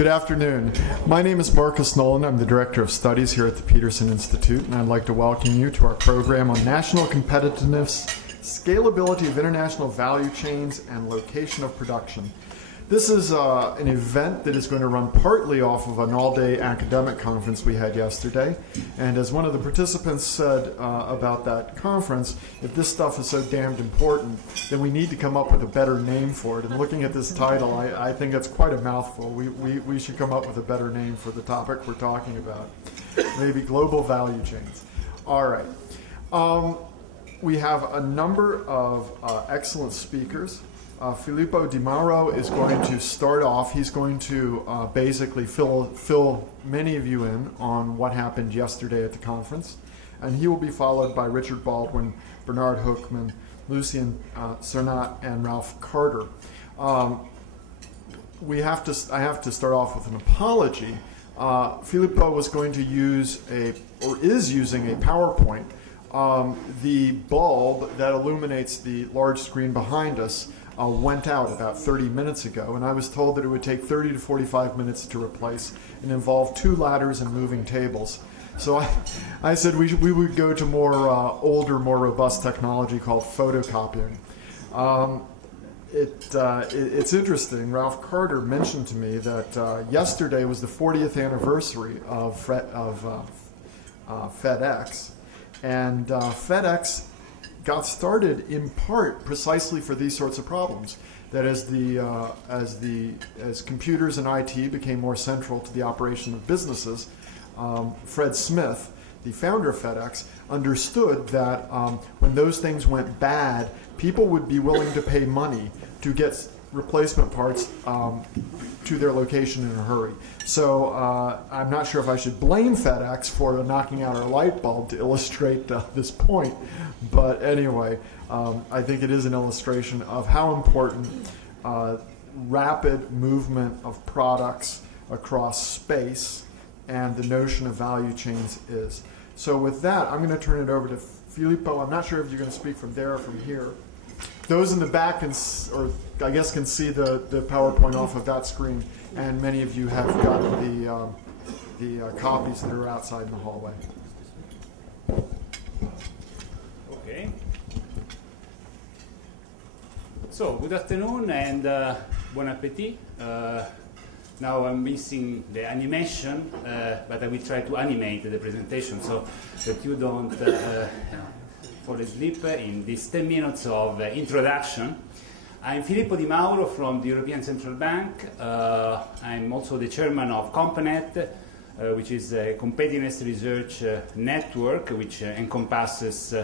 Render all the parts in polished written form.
Good afternoon. My name is Marcus Nolan. I'm the Director of Studies here at the Peterson Institute, and I'd like to welcome you to our program on national competitiveness, scalability of international value chains, and location of production. This is an event that is going to run partly off of an all-day academic conference we had yesterday. And as one of the participants said about that conference, if this stuff is so damned important, then we need to come up with a better name for it. And looking at this title, I think it's quite a mouthful. We should come up with a better name for the topic we're talking about. Maybe global value chains. All right. We have a number of excellent speakers. Filippo Di Mauro is going to start off. He's going to basically fill many of you in on what happened yesterday at the conference. And he will be followed by Richard Baldwin, Bernard Hoekman, Lucien Cernat, and Ralph Carter. I have to start off with an apology. Filippo was going to use is using a PowerPoint. The bulb that illuminates the large screen behind us went out about 30 minutes ago, and I was told that it would take 30 to 45 minutes to replace and involve 2 ladders and moving tables. So I said we would go to more older, more robust technology called photocopying. It's interesting. Ralph Carter mentioned to me that yesterday was the 40th anniversary of FedEx, and FedEx got started in part precisely for these sorts of problems. That as computers and IT became more central to the operation of businesses, Fred Smith, the founder of FedEx, understood that when those things went bad, people would be willing to pay money to get replacement parts to their location in a hurry. So I'm not sure if I should blame FedEx for knocking out our light bulb to illustrate this point, but anyway, I think it is an illustration of how important rapid movement of products across space and the notion of value chains is. So with that, I'm going to turn it over to Filippo. I'm not sure if you're going to speak from there or from here. Those in the back can see the PowerPoint off of that screen, and many of you have gotten the copies that are outside in the hallway. Okay. So, good afternoon and bon appetit. Now I'm missing the animation, but I will try to animate the presentation so that you don't fall asleep in these 10 minutes of introduction. I'm Filippo Di Mauro from the European Central Bank. I'm also the chairman of COMPANET, which is a competitiveness research network which encompasses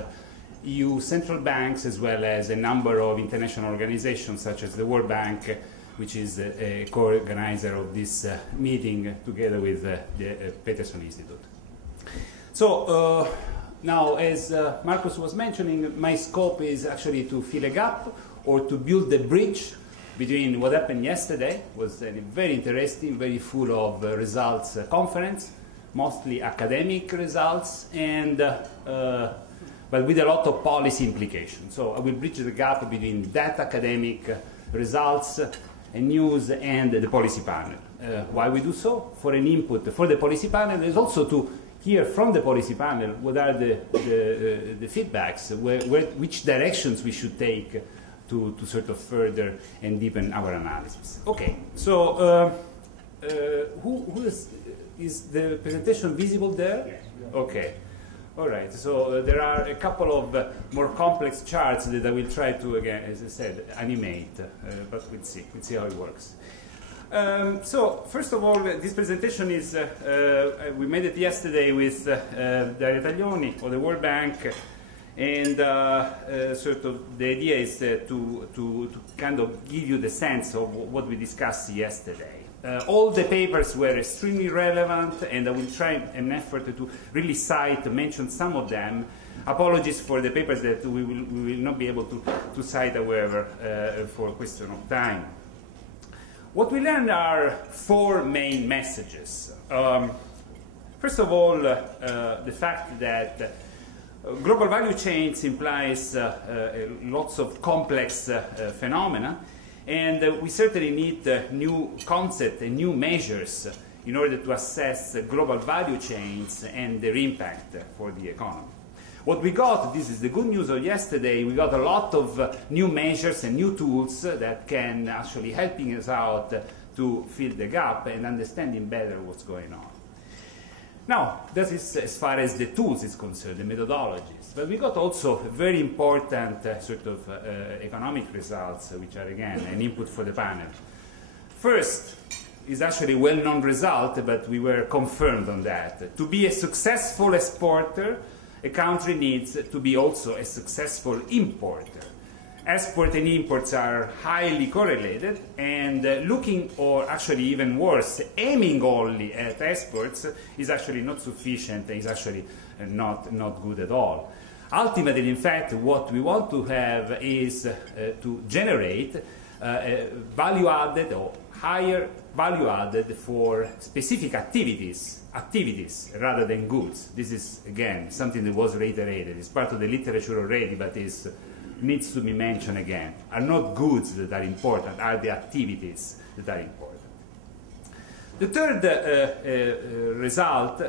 EU central banks as well as a number of international organizations such as the World Bank, which is a co-organizer of this meeting together with the Peterson Institute. So now, as Marcus was mentioning, my scope is actually to fill a gap or to build the bridge between what happened yesterday, was a very interesting, very full of results conference, mostly academic results, and but with a lot of policy implications. So I will bridge the gap between that academic results and news and the policy panel. Why we do so? For an input for the policy panel is also to hear from the policy panel what are the feedbacks, which directions we should take to sort of further and deepen our analysis. Okay, so is the presentation visible there? Yes. Okay. All right, so there are a couple of more complex charts that I will try to, again, as I said, animate, but we'll see how it works. So, first of all, this presentation is, we made it yesterday with Dario Taglioni of the World Bank, and sort of the idea is to kind of give you the sense of what we discussed yesterday. All the papers were extremely relevant, and I will try an effort to really mention some of them. Apologies for the papers that we will not be able to cite, however, for a question of time. What we learned are 4 main messages. First of all, the fact that global value chains implies lots of complex phenomena, And we certainly need new concepts and new measures in order to assess global value chains and their impact for the economy. What we got, this is the good news of yesterday, we got a lot of new measures and new tools that can actually helping us out to fill the gap and understanding better what's going on. Now, that is as far as the tools is concerned, the methodologies. But we got also very important economic results, which are, again, an input for the panel. First is actually a well-known result, but we were confirmed on that. To be a successful exporter, a country needs to be also a successful importer. Export and imports are highly correlated, and looking, or actually even worse, aiming only at exports is actually not sufficient, is actually not good at all. Ultimately, in fact, what we want to have is to generate value added or higher value added for specific activities rather than goods. This is, again, something that was reiterated. It's part of the literature already, but needs to be mentioned again. Are not goods that are important, are the activities that are important. The third result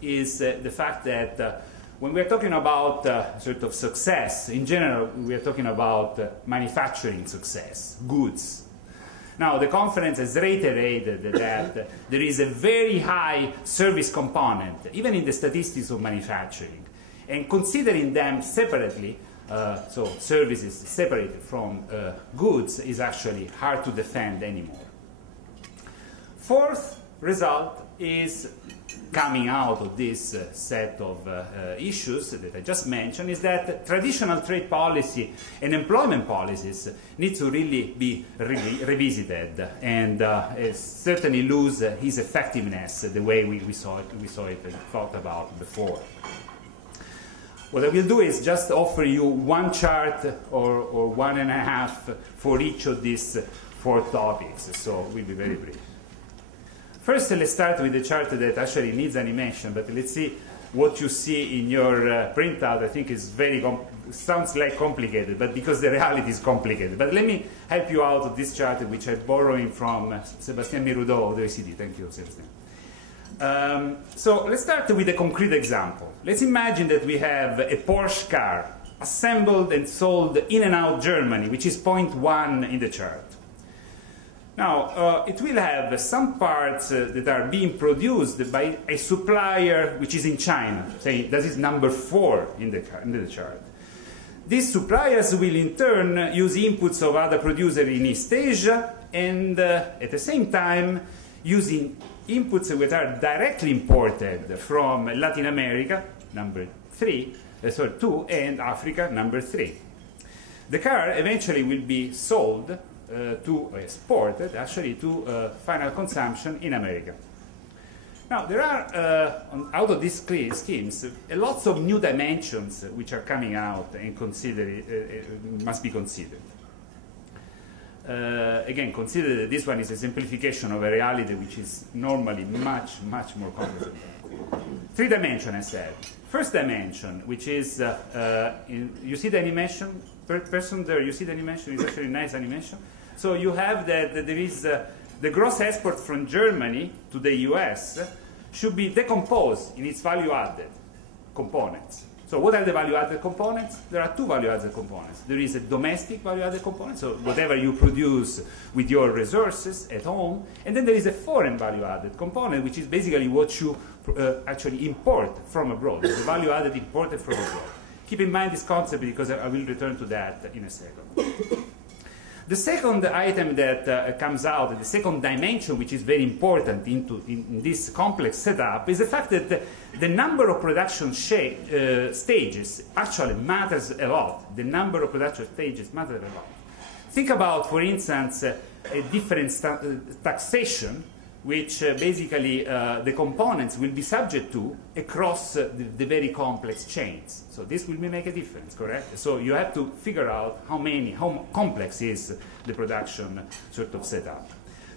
is the fact that when we are talking about success, in general, we are talking about manufacturing success, goods. Now, the conference has reiterated that there is a very high service component, even in the statistics of manufacturing. And considering them separately, so services separated from goods, is actually hard to defend anymore. Fourth result is coming out of this set of issues that I just mentioned, is that traditional trade policy and employment policies need to really be revisited and certainly lose its effectiveness the way we saw it and thought about before. What I will do is just offer you one chart or one and a half for each of these four topics, so we'll be very brief. First, let's start with the chart that actually needs animation, but let's see what you see in your printout. I think is sounds like complicated, but because the reality is complicated. But let me help you out with this chart, which I'm borrowing from Sébastien Miroudot of the OECD. Thank you, Sébastien. So let's start with a concrete example. Let's imagine that we have a Porsche car assembled and sold in and out Germany, which is point 1 in the chart. Now, it will have some parts that are being produced by a supplier which is in China. Say, that is number 4 in the chart. These suppliers will in turn use inputs of other producers in East Asia, and at the same time using inputs that are directly imported from Latin America, number 2, and Africa, number 3. The car eventually will be sold exported actually to final consumption in America. Now, there are, out of these schemes, lots of new dimensions which are coming out and must be considered. Again, consider that this one is a simplification of a reality which is normally much more complex. 3 dimensions, I said. First dimension, which is, you see the animation? Person there, you see the animation? It's actually a nice animation. So you have that there is the gross export from Germany to the US should be decomposed in its value-added components. So what are the value-added components? There are 2 value-added components. There is a domestic value-added component, so whatever you produce with your resources at home, and then there is a foreign value-added component, which is basically what you actually import from abroad, the value-added imported from abroad. Keep in mind this concept because I will return to that in a second. The second item that comes out, the second dimension, which is very important in this complex setup, is the fact that the number of production stages actually matters a lot. The number of production stages matters a lot. Think about, for instance, a different taxation, which basically the components will be subject to across the very complex chains. So this will make a difference, correct? So you have to figure out how complex is the production setup.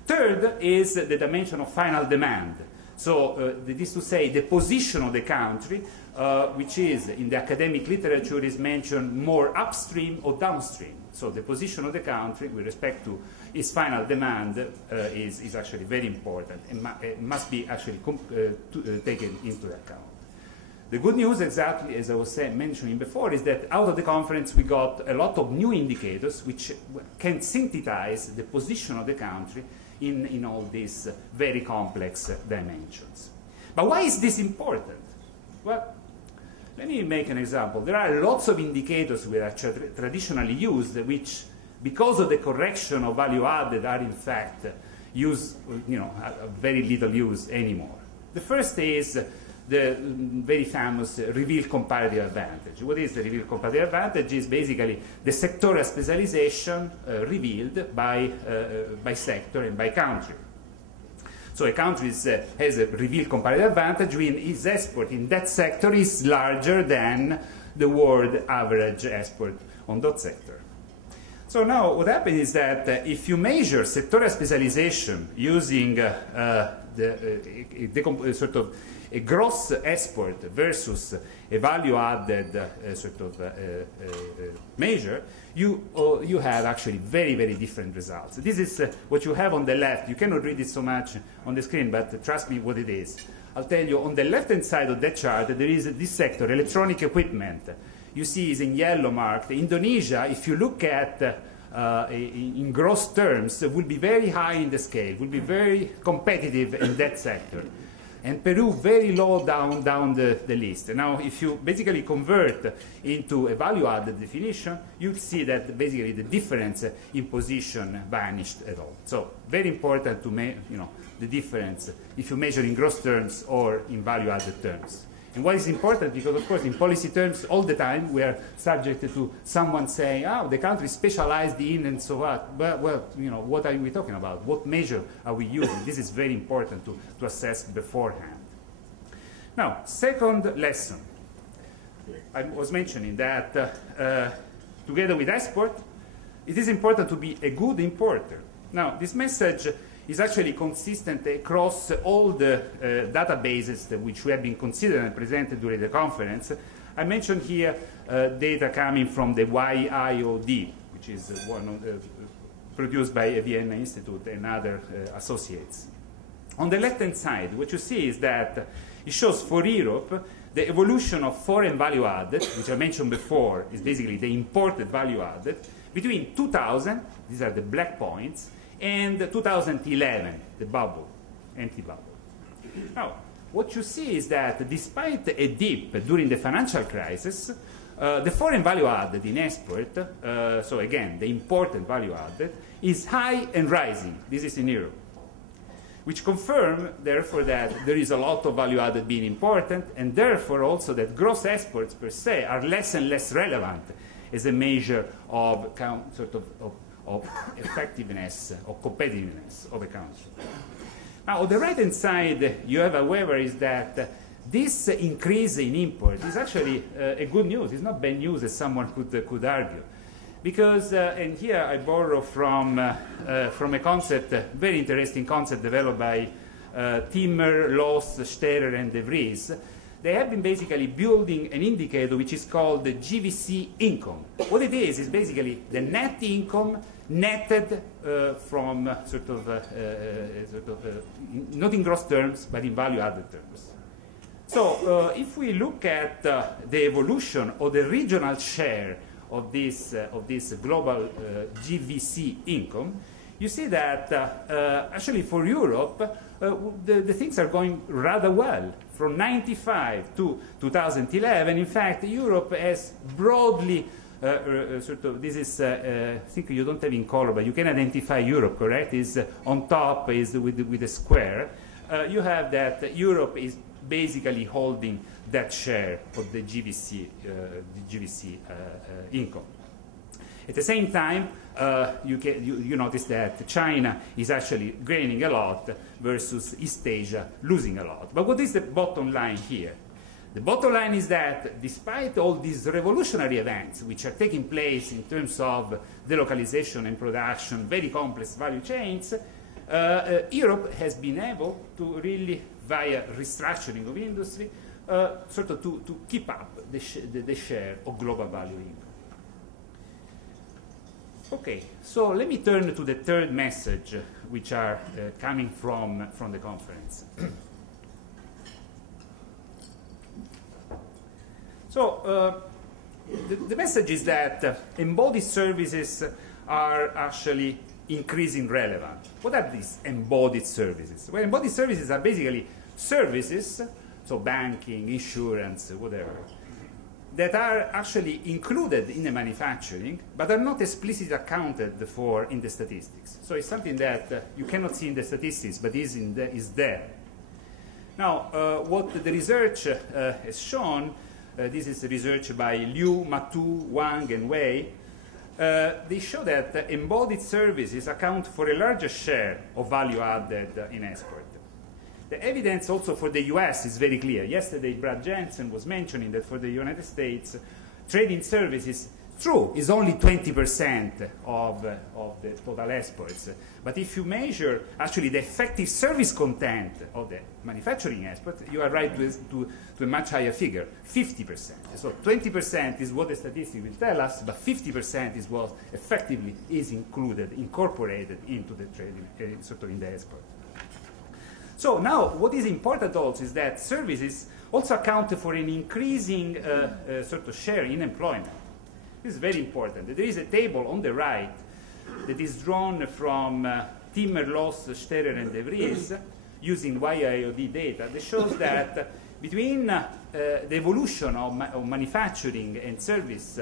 Third is the dimension of final demand. So that is to say, the position of the country, which is, in the academic literature, is mentioned more upstream or downstream. So the position of the country with respect to its final demand is actually very important and must be actually taken into account. The good news, exactly as I was mentioning before, is that out of the conference we got a lot of new indicators which can synthesize the position of the country in all these very complex dimensions. But why is this important? Well, let me make an example. There are lots of indicators which are traditionally used, which, because of the correction of value added, are in fact used, very little use anymore. The first is the very famous revealed comparative advantage. What is the revealed comparative advantage? Is basically the sectoral specialization revealed by sector and by country. So a country has a revealed comparative advantage when its export in that sector is larger than the world average export on that sector. So now what happens is that if you measure sectoral specialization using sort of a gross export versus a value-added measure, you have actually very, very different results. This is what you have on the left. You cannot read it so much on the screen, but trust me what it is. I'll tell you, on the left-hand side of that chart, there is this sector, electronic equipment. You see is in yellow marked. Indonesia, if you look at in gross terms, will be very high in the scale, will be very competitive in that sector. And Peru very low down the list. Now, if you basically convert into a value-added definition, you see that basically the difference in position vanished at all. So very important to make the difference if you measure in gross terms or in value-added terms. And why is important? Because, of course, in policy terms, all the time we are subject to someone saying, oh, the country is specialized in and so what. Well, what are we talking about? What measure are we using? This is very important to assess beforehand. Now, second lesson. I was mentioning that together with export, it is important to be a good importer. Now, this message is actually consistent across all the databases which we have been considered and presented during the conference. I mentioned here data coming from the YIOD, which is one produced by a Vienna Institute and other associates. On the left-hand side, what you see is that it shows for Europe the evolution of foreign value added, which I mentioned before, is basically the imported value added, between 2000, these are the black points, and 2011, the bubble, empty bubble. Now, what you see is that despite a dip during the financial crisis, the foreign value added in export, so again, the imported value added, is high and rising. This is in Europe, which confirm, therefore, that there is a lot of value added being important, and therefore also that gross exports per se are less and less relevant as a measure of of effectiveness or competitiveness of a country. Now, on the right-hand side, you have, however, is that this increase in import is actually a good news. It's not bad news, as someone could argue. Because, and here I borrow from a concept, very interesting concept developed by Timmer, Loss, Sterer, and De Vries. They have been basically building an indicator which is called the GVC income. What it is basically the net income netted from not in gross terms, but in value-added terms. So if we look at the evolution of the regional share of this global GVC income, you see that actually for Europe, the things are going rather well. From 1995 to 2011, in fact, Europe has broadly this is, I think you don't have in color, but you can identify Europe, correct? Is on top is with a square. You have that Europe is basically holding that share of the GVC income. At the same time, you notice that China is actually gaining a lot versus East Asia losing a lot. But what is the bottom line here? The bottom line is that despite all these revolutionary events which are taking place in terms of delocalization and production, very complex value chains, Europe has been able to really, via restructuring of industry, sort of to keep up the share of global value income. Okay, so let me turn to the third message, which are coming from the conference. So the message is that embodied services are actually increasing relevant. What are these embodied services? Well, embodied services are basically services, so banking, insurance, whatever, that are actually included in the manufacturing, but are not explicitly accounted for in the statistics. So it's something that you cannot see in the statistics, but is there. Now, what the research has shown, this is research by Liu, Matu, Wang, and Wei. They show that embodied services account for a larger share of value added in export. The evidence also for the US is very clear. Yesterday, Brad Jensen was mentioning that for the United States, trading services, true, is only 20% of the total exports. But if you measure actually the effective service content of the manufacturing export, you are right to a much higher figure, 50%. So 20% is what the statistics will tell us, but 50% is what effectively is incorporated into the trading, sort of in the export. So now, what is important also is that services also account for an increasing sort of share in employment. This is very important. There is a table on the right that is drawn from Timmer, Loss, Sterer, and De Vries using YIOD data that shows that between the evolution of manufacturing and service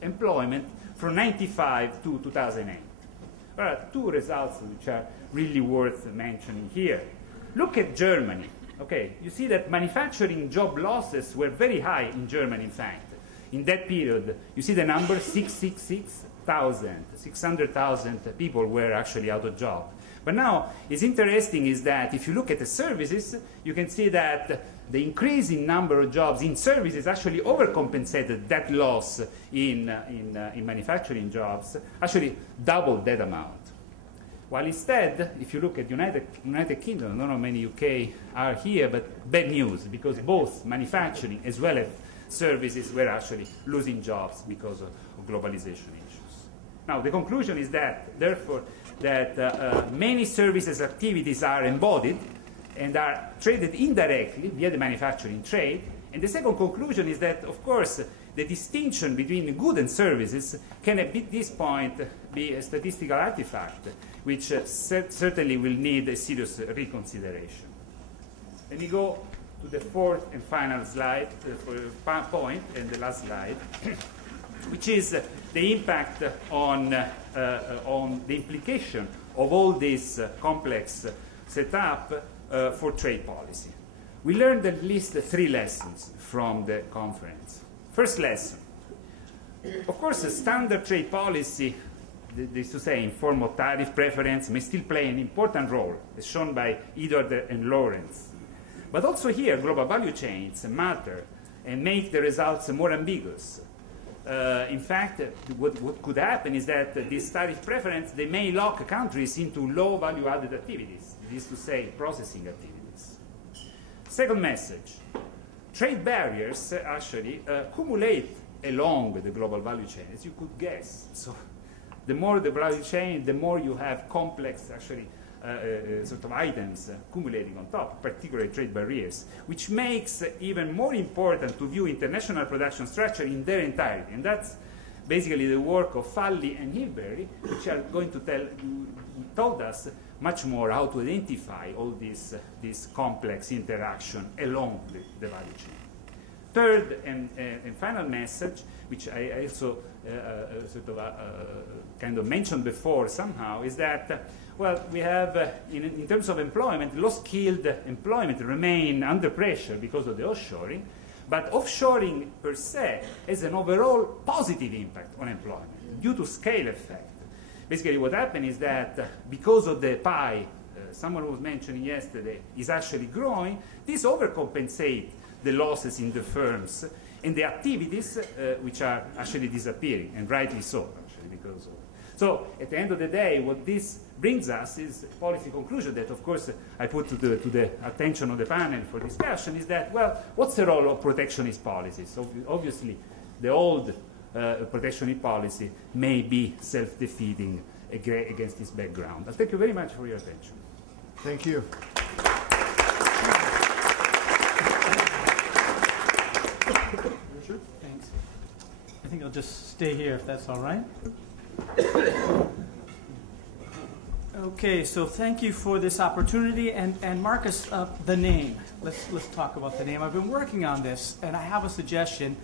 employment from 1995 to 2008. There are two results which are really worth mentioning here. Look at Germany. Okay, you see that manufacturing job losses were very high in Germany, in fact. In that period, you see the number 666,000, 600,000 people were actually out of job. But now, it's interesting is that if you look at the services, you can see that the increase in number of jobs in services actually overcompensated that loss in manufacturing jobs, actually doubled that amount. While instead, if you look at United Kingdom, I don't know how many UK are here, but bad news, because both manufacturing as well as services were actually losing jobs because of globalization issues. Now, the conclusion is that, therefore, that many services activities are embodied and are traded indirectly via the manufacturing trade. And the second conclusion is that, of course, the distinction between goods and services can at this point be a statistical artifact, which certainly will need a serious reconsideration. Let me go to the fourth and final slide, point, and the last slide, which is the impact on the implication of all this complex setup for trade policy. We learned at least 3 lessons from the conference. First lesson, of course, a standard trade policy, that is to say, informal tariff preference, may still play an important role, as shown by Edward and Lawrence. But also here, global value chains matter and make the results more ambiguous. In fact, what could happen is that this tariff preference, they may lock countries into low value-added activities, that is to say, processing activities. Second message, trade barriers actually accumulate along the global value chain, as you could guess. So the more the value chain, the more you have complex, actually, sort of items accumulating on top, particularly trade barriers, which makes even more important to view international production structure in their entirety. And that's basically the work of Falli and Hilberry, which are going to told us much more how to identify all this complex interaction along the value chain. Third and final message, which I also kind of mentioned before somehow, is that, well, we have, in terms of employment, low-skilled employment remain under pressure because of the offshoring, but offshoring per se has an overall positive impact on employment due to scale effect. Basically, what happened is that because of the pie, someone was mentioning yesterday, is actually growing, this overcompensates the losses in the firms and the activities which are actually disappearing, and rightly so, actually, because of. So at the end of the day, what this brings us is a policy conclusion that, of course, I put to the attention of the panel for discussion, is that, well, what's the role of protectionist policies? So obviously, the old protectionist policy may be self-defeating against this background. But thank you very much for your attention. Thank you. Thanks. I think I'll just stay here if that's all right. Okay, so thank you for this opportunity. And Marcus, the name. Let's talk about the name. I've been working on this, and I have a suggestion.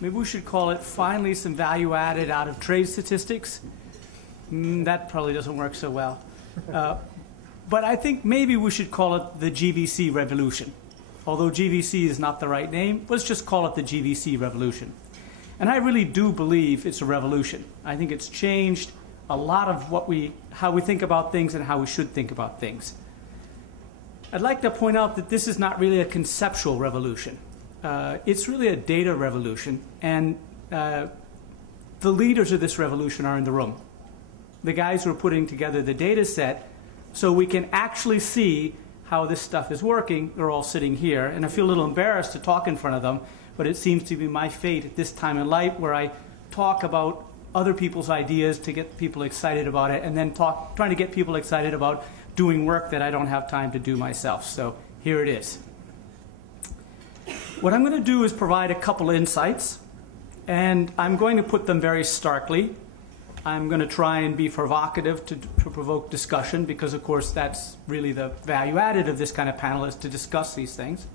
Maybe we should call it finally some value added out of trade statistics. That probably doesn't work so well. But I think maybe we should call it the GVC revolution. Although GVC is not the right name, let's just call it the GVC revolution. And I really do believe it's a revolution. I think it's changed a lot of how we think about things and how we should think about things. I'd like to point out that this is not really a conceptual revolution. It's really a data revolution, and the leaders of this revolution are in the room. The guys who are putting together the data set so we can actually see how this stuff is working, they're all sitting here. And I feel a little embarrassed to talk in front of them, but it seems to be my fate at this time in life where I talk about other people's ideas to get people excited about it, and then trying to get people excited about doing work that I don't have time to do myself. So here it is. What I'm going to do is provide a couple insights, and I'm going to put them very starkly. I'm going to try and be provocative to provoke discussion, because, of course, that's really the value added of this kind of panel, is to discuss these things.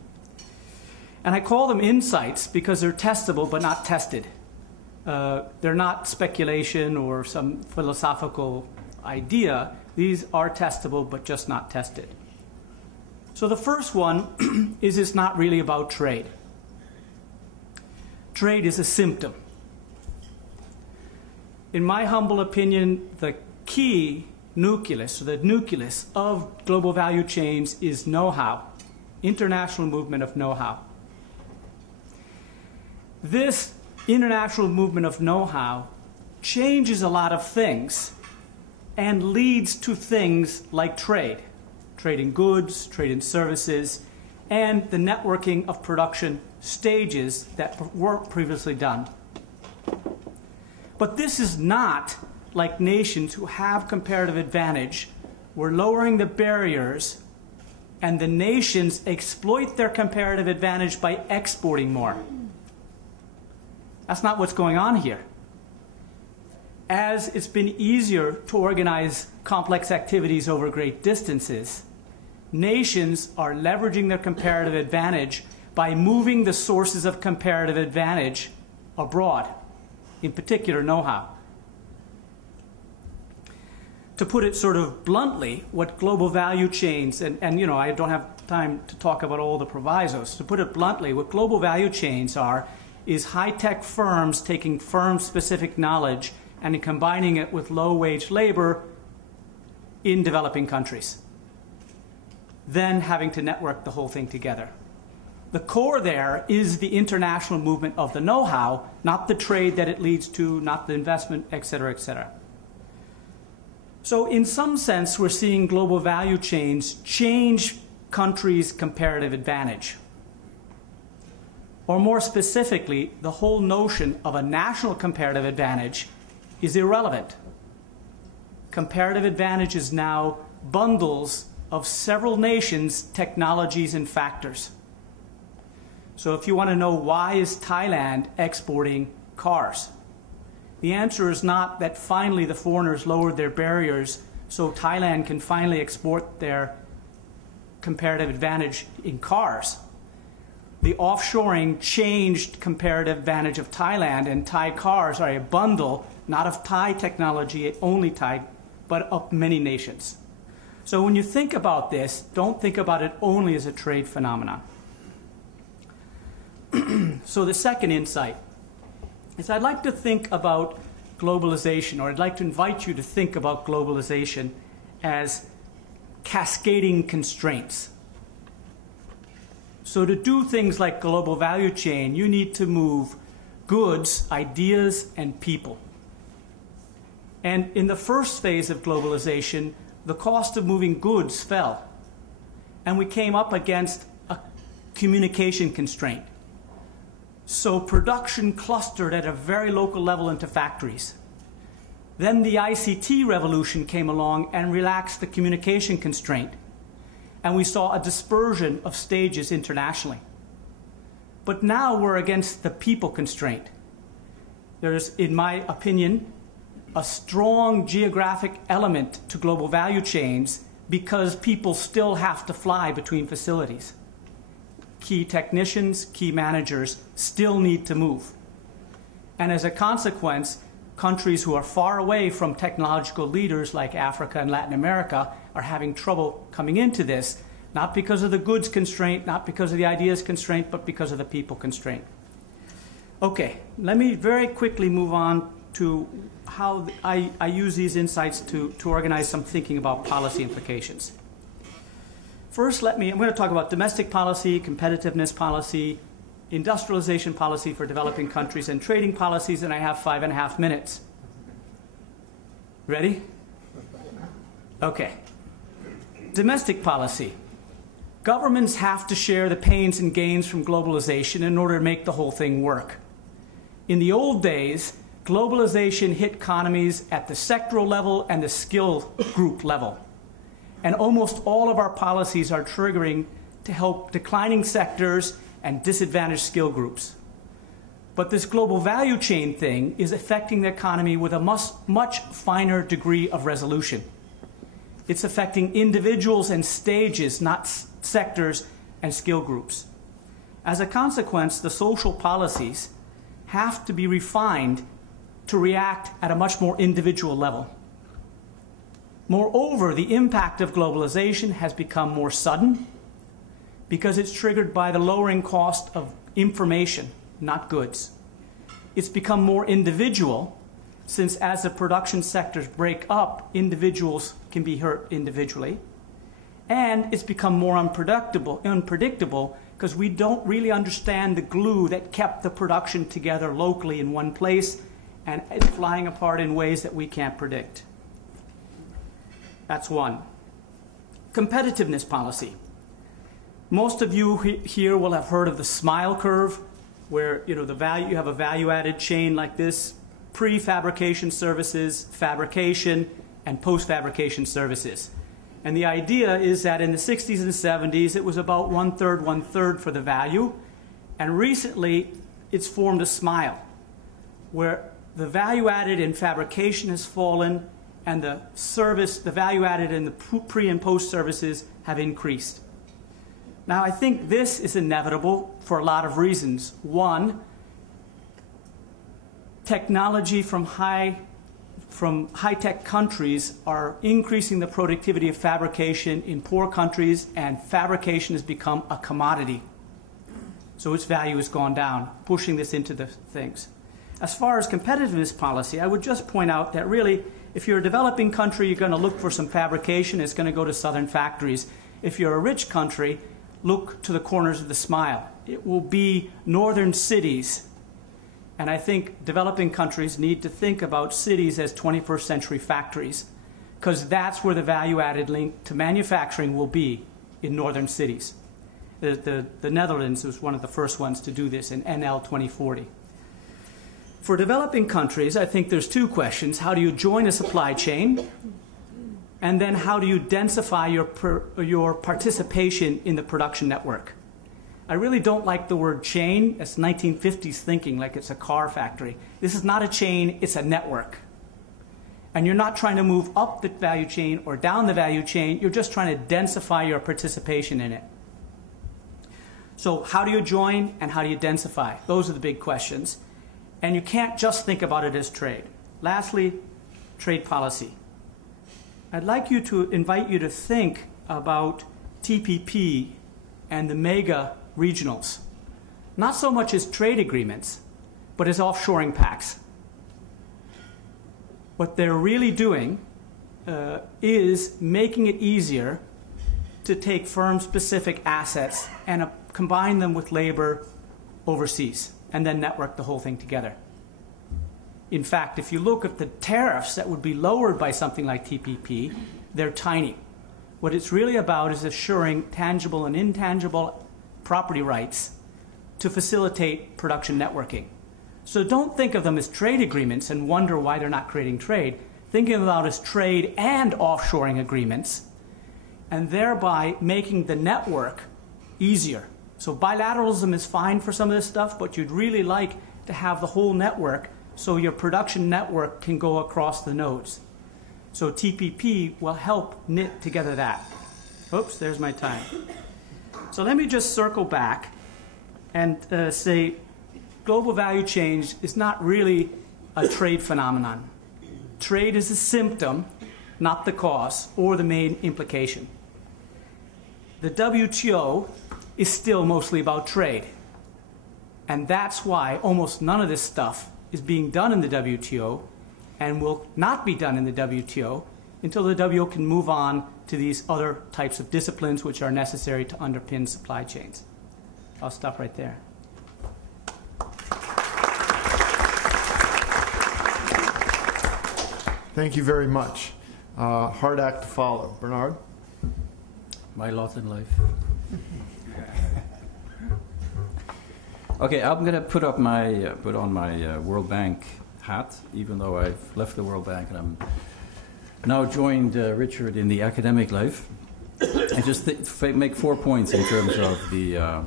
And I call them insights because they're testable but not tested. They're not speculation or some philosophical idea. These are testable but just not tested. So the first one is it's not really about trade. Trade is a symptom. In my humble opinion, the key nucleus, or the nucleus of global value chains is know-how, international movement of know-how. This international movement of know-how changes a lot of things and leads to things like trade in goods, trade in services, and the networking of production stages that weren't previously done. But this is not like nations who have comparative advantage. We're lowering the barriers, and the nations exploit their comparative advantage by exporting more. That's not what's going on here. As it's been easier to organize complex activities over great distances, nations are leveraging their comparative advantage by moving the sources of comparative advantage abroad, in particular know-how. To put it sort of bluntly, what global value chains, and you know, I don't have time to talk about all the provisos. To put it bluntly, what global value chains are is high-tech firms taking firm-specific knowledge and combining it with low-wage labor in developing countries, then having to network the whole thing together. The core there is the international movement of the know-how, not the trade that it leads to, not the investment, et cetera, et cetera. So in some sense, we're seeing global value chains change countries' comparative advantage. Or more specifically, the whole notion of a national comparative advantage is irrelevant. Comparative advantage is now bundles of several nations' technologies and factors. So if you want to know why is Thailand exporting cars, the answer is not that finally the foreigners lowered their barriers so Thailand can finally export their comparative advantage in cars. The offshoring changed comparative advantage of Thailand, and Thai cars are a bundle, not of Thai technology, only Thai, but of many nations. So when you think about this, don't think about it only as a trade phenomenon. So the second insight is I'd like to think about globalization, or I'd like to invite you to think about globalization as cascading constraints. So to do things like global value chain, you need to move goods, ideas, and people. And in the first phase of globalization, the cost of moving goods fell. And we came up against a communication constraint. So production clustered at a very local level into factories. Then the ICT revolution came along and relaxed the communication constraint. And we saw a dispersion of stages internationally. But now we're against the people constraint. There's, in my opinion, a strong geographic element to global value chains because people still have to fly between facilities. Key technicians, key managers still need to move. And as a consequence, countries who are far away from technological leaders like Africa and Latin America are having trouble coming into this, not because of the goods constraint, not because of the ideas constraint, but because of the people constraint. Okay, let me very quickly move on to how I use these insights to organize some thinking about policy implications. First, I'm going to talk about domestic policy, competitiveness policy, industrialization policy for developing countries, and trading policies, and I have 5.5 minutes. Ready? Okay. Domestic policy. Governments have to share the pains and gains from globalization in order to make the whole thing work. In the old days, globalization hit economies at the sectoral level and the skill group level. And almost all of our policies are triggering to help declining sectors and disadvantaged skill groups. But this global value chain thing is affecting the economy with a much finer degree of resolution. It's affecting individuals and stages, not sectors and skill groups. As a consequence, the social policies have to be refined to react at a much more individual level. Moreover, the impact of globalization has become more sudden because it's triggered by the lowering cost of information, not goods. It's become more individual since as the production sectors break up, individuals can be hurt individually. And it's become more unpredictable because we don't really understand the glue that kept the production together locally in one place, and it's flying apart in ways that we can't predict. That's one. Competitiveness policy. Most of you here will have heard of the smile curve, where you have a value-added chain like this: pre-fabrication services, fabrication, and post-fabrication services. And the idea is that in the 60s and 70s, it was about one-third for the value. And recently, it's formed a smile, where the value added in fabrication has fallen and the value added in the pre and post services have increased. Now, I think this is inevitable for a lot of reasons. One, technology from high-tech countries are increasing the productivity of fabrication in poor countries, and fabrication has become a commodity. So its value has gone down, pushing this into the things. As far as competitiveness policy, I would just point out that really, if you're a developing country, you're going to look for some fabrication. It's going to go to southern factories. If you're a rich country, look to the corners of the smile. It will be northern cities. And I think developing countries need to think about cities as 21st century factories, because that's where the value-added link to manufacturing will be, in northern cities. The Netherlands was one of the first ones to do this in NL 2040. For developing countries, I think there's two questions. How do you join a supply chain? And then how do you densify your participation in the production network? I really don't like the word chain. It's 1950s thinking, like it's a car factory. This is not a chain, it's a network. And you're not trying to move up the value chain or down the value chain. You're just trying to densify your participation in it. So how do you join and how do you densify? Those are the big questions. And you can't just think about it as trade. Lastly, trade policy. I'd like to invite you to think about TPP and the mega regionals, not so much as trade agreements, but as offshoring pacts. What they're really doing is making it easier to take firm-specific assets and combine them with labor overseas, and then network the whole thing together. In fact, if you look at the tariffs that would be lowered by something like TPP, they're tiny. What it's really about is assuring tangible and intangible property rights to facilitate production networking. So don't think of them as trade agreements and wonder why they're not creating trade. Think of them as trade and offshoring agreements, and thereby making the network easier. So bilateralism is fine for some of this stuff, but you'd really like to have the whole network so your production network can go across the nodes. So TPP will help knit together that. Oops, there's my time. So let me just circle back and say global value change is not really a trade phenomenon. Trade is a symptom, not the cause or the main implication. The WTO is still mostly about trade. And that's why almost none of this stuff is being done in the WTO and will not be done in the WTO until the WTO can move on to these other types of disciplines which are necessary to underpin supply chains. I'll stop right there. Thank you very much. Hard act to follow. Bernard? My lot in life. Okay, I'm going to put on my World Bank hat, even though I've left the World Bank and I'm now joined Richard in the academic life. I just make 4 points in terms of the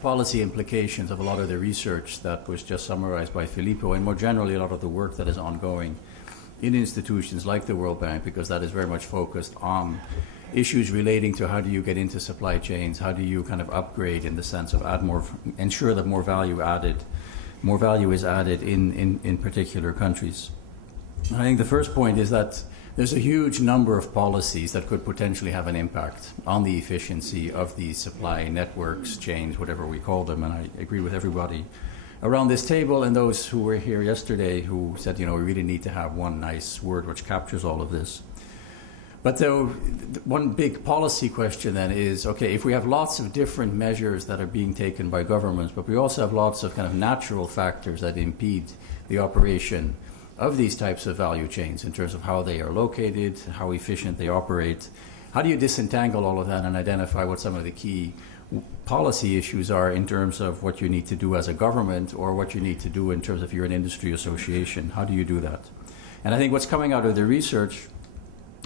policy implications of a lot of the research that was just summarized by Filippo, and more generally a lot of the work that is ongoing in institutions like the World Bank, because that is very much focused on issues relating to how do you get into supply chains, how do you kind of upgrade in the sense of ensure that more value is added in particular countries. And I think the first point is that there's a huge number of policies that could potentially have an impact on the efficiency of the supply networks, chains, whatever we call them, and I agree with everybody around this table and those who were here yesterday who said, we really need to have one nice word which captures all of this. But though, one big policy question then is, okay, if we have lots of different measures that are being taken by governments, but we also have lots of kind of natural factors that impede the operation of these types of value chains in terms of how they are located, how efficient they operate, how do you disentangle all of that and identify what some of the key policy issues are in terms of what you need to do as a government or what you need to do in terms of you're an industry association? How do you do that? And I think what's coming out of the research,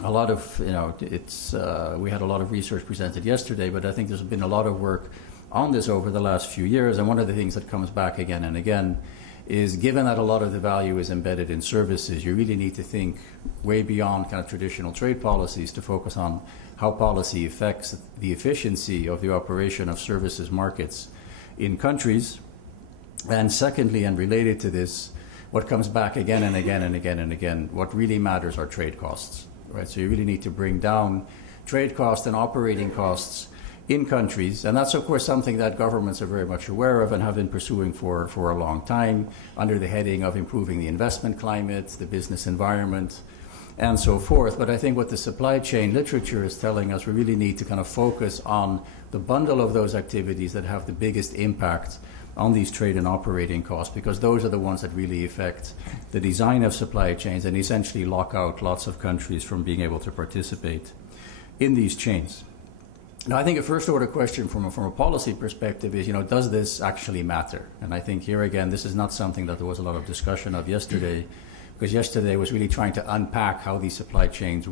a lot of, we had a lot of research presented yesterday, but I think there's been a lot of work on this over the last few years. And one of the things that comes back again and again is, given that a lot of the value is embedded in services, you really need to think way beyond kind of traditional trade policies to focus on how policy affects the efficiency of the operation of services markets in countries. And secondly, and related to this, what comes back again and again and again and again, what really matters are trade costs. Right, so you really need to bring down trade costs and operating costs in countries, and that's of course something that governments are very much aware of and have been pursuing for a long time under the heading of improving the investment climate, the business environment, and so forth. But I think what the supply chain literature is telling us, we really need to kind of focus on the bundle of those activities that have the biggest impact on these trade and operating costs, because those are the ones that really affect the design of supply chains and essentially lock out lots of countries from being able to participate in these chains. Now, I think a first order question from a policy perspective is, does this actually matter? And I think here again, this is not something that there was a lot of discussion of yesterday, because yesterday was really trying to unpack how these supply chains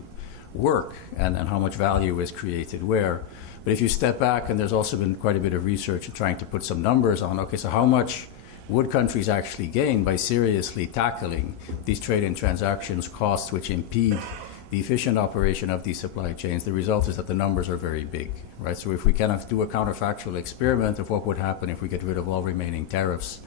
work and how much value is created where. But if you step back, and there's also been quite a bit of research trying to put some numbers on, okay, so how much would countries actually gain by seriously tackling these trade and transactions costs which impede the efficient operation of these supply chains? The result is that the numbers are very big, right? So if we kind of do a counterfactual experiment of what would happen if we get rid of all remaining tariffs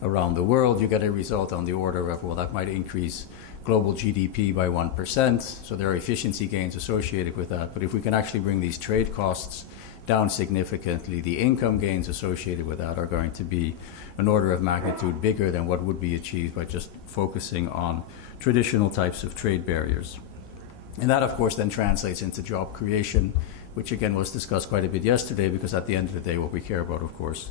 around the world, you get a result on the order of, well, that might increase global GDP by 1%, so there are efficiency gains associated with that. But if we can actually bring these trade costs down significantly, the income gains associated with that are going to be an order of magnitude bigger than what would be achieved by just focusing on traditional types of trade barriers. And that, of course, then translates into job creation, which again was discussed quite a bit yesterday, because at the end of the day, what we care about, of course,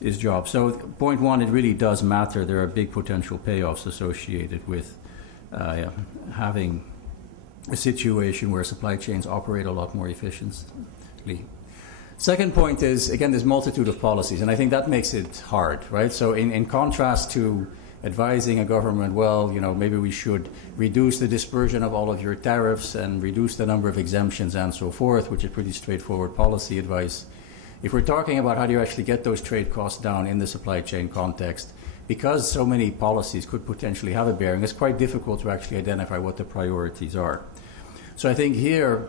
jobs. So point one, it really does matter. There are big potential payoffs associated with having a situation where supply chains operate a lot more efficiently. Second point is, again, this multitude of policies, and I think that makes it hard, right? So in contrast to advising a government, well, you know, maybe we should reduce the dispersion of all of your tariffs and reduce the number of exemptions and so forth, which is pretty straightforward policy advice. If we're talking about how do you actually get those trade costs down in the supply chain context, because so many policies could potentially have a bearing, it's quite difficult to actually identify what the priorities are. So I think here,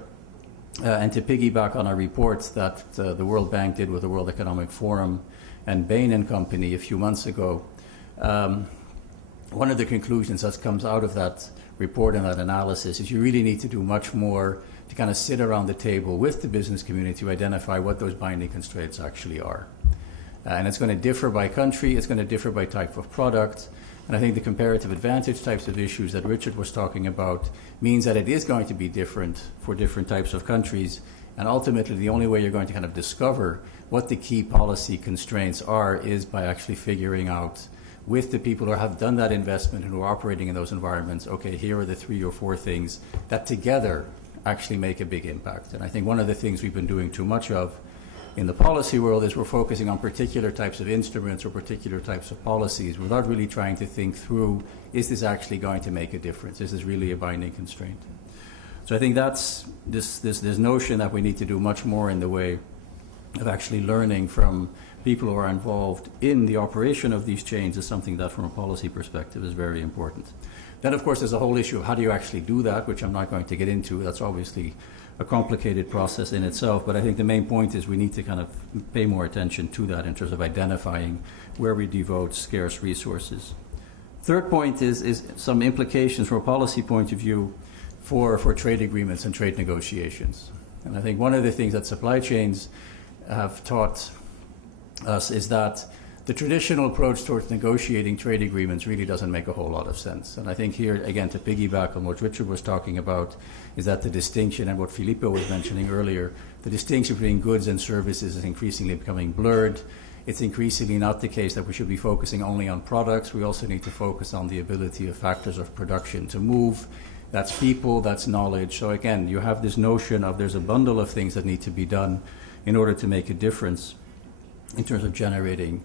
and to piggyback on a report that the World Bank did with the World Economic Forum and Bain and Company a few months ago, one of the conclusions that comes out of that report and that analysis is you really need to do much more to kind of sit around the table with the business community to identify what those binding constraints actually are. And it's going to differ by country, it's going to differ by type of product, and I think the comparative advantage types of issues that Richard was talking about means that it is going to be different for different types of countries, and ultimately the only way you're going to kind of discover what the key policy constraints are is by actually figuring out with the people who have done that investment and who are operating in those environments, okay, here are the 3 or 4 things that together actually make a big impact. And I think one of the things we've been doing too much of in the policy world is we're focusing on particular types of instruments or particular types of policies without really trying to think through, is this actually going to make a difference? Is this really a binding constraint? So I think that's this notion that we need to do much more in the way of actually learning from people who are involved in the operation of these chains is something that from a policy perspective is very important. Then, of course, there's a whole issue of how do you actually do that, which I'm not going to get into. That's obviously a complicated process in itself, but I think the main point is we need to kind of pay more attention to that in terms of identifying where we devote scarce resources. Third point is some implications from a policy point of view for trade agreements and trade negotiations. And I think one of the things that supply chains have taught us is that the traditional approach towards negotiating trade agreements really doesn't make a whole lot of sense. And I think here, again, to piggyback on what Richard was talking about, is that the distinction, and what Filippo was mentioning earlier, the distinction between goods and services is increasingly becoming blurred. It's increasingly not the case that we should be focusing only on products. We also need to focus on the ability of factors of production to move. That's people, that's knowledge. So again, you have this notion of there's a bundle of things that need to be done in order to make a difference in terms of generating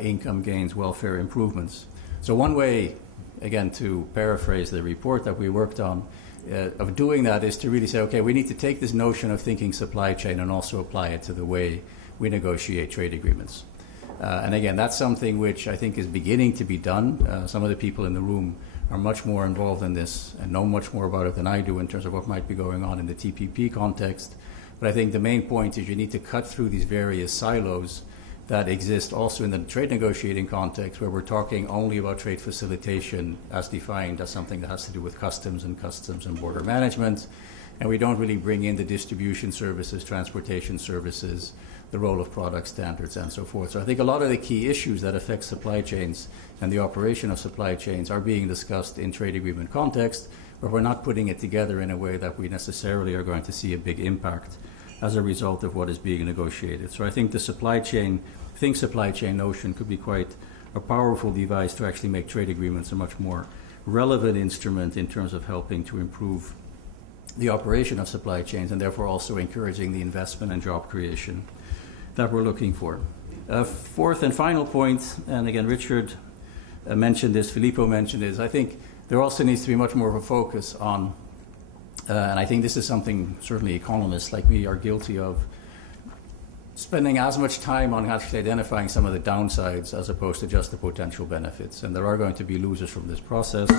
income gains, welfare improvements. So one way, again, to paraphrase the report that we worked on, of doing that is to really say, okay, we need to take this notion of thinking supply chain and also apply it to the way we negotiate trade agreements. And again, that's something which I think is beginning to be done. Some of the people in the room are much more involved in this and know much more about it than I do in terms of what might be going on in the TPP context. But I think the main point is you need to cut through these various silos that exist also in the trade negotiating context, where we're talking only about trade facilitation as defined as something that has to do with customs and border management, and we don't really bring in the distribution services, transportation services, the role of product standards, and so forth. So I think a lot of the key issues that affect supply chains and the operation of supply chains are being discussed in trade agreement context, but we're not putting it together in a way that we necessarily are going to see a big impact as a result of what is being negotiated. So I think the supply chain notion could be quite a powerful device to actually make trade agreements a much more relevant instrument in terms of helping to improve the operation of supply chains and therefore also encouraging the investment and job creation that we're looking for. Fourth and final point, and again, Richard mentioned this, Filippo mentioned this, I think there also needs to be much more of a focus on and I think this is something certainly economists like me are guilty of, spending as much time on actually identifying some of the downsides as opposed to just the potential benefits. And there are going to be losers from this process.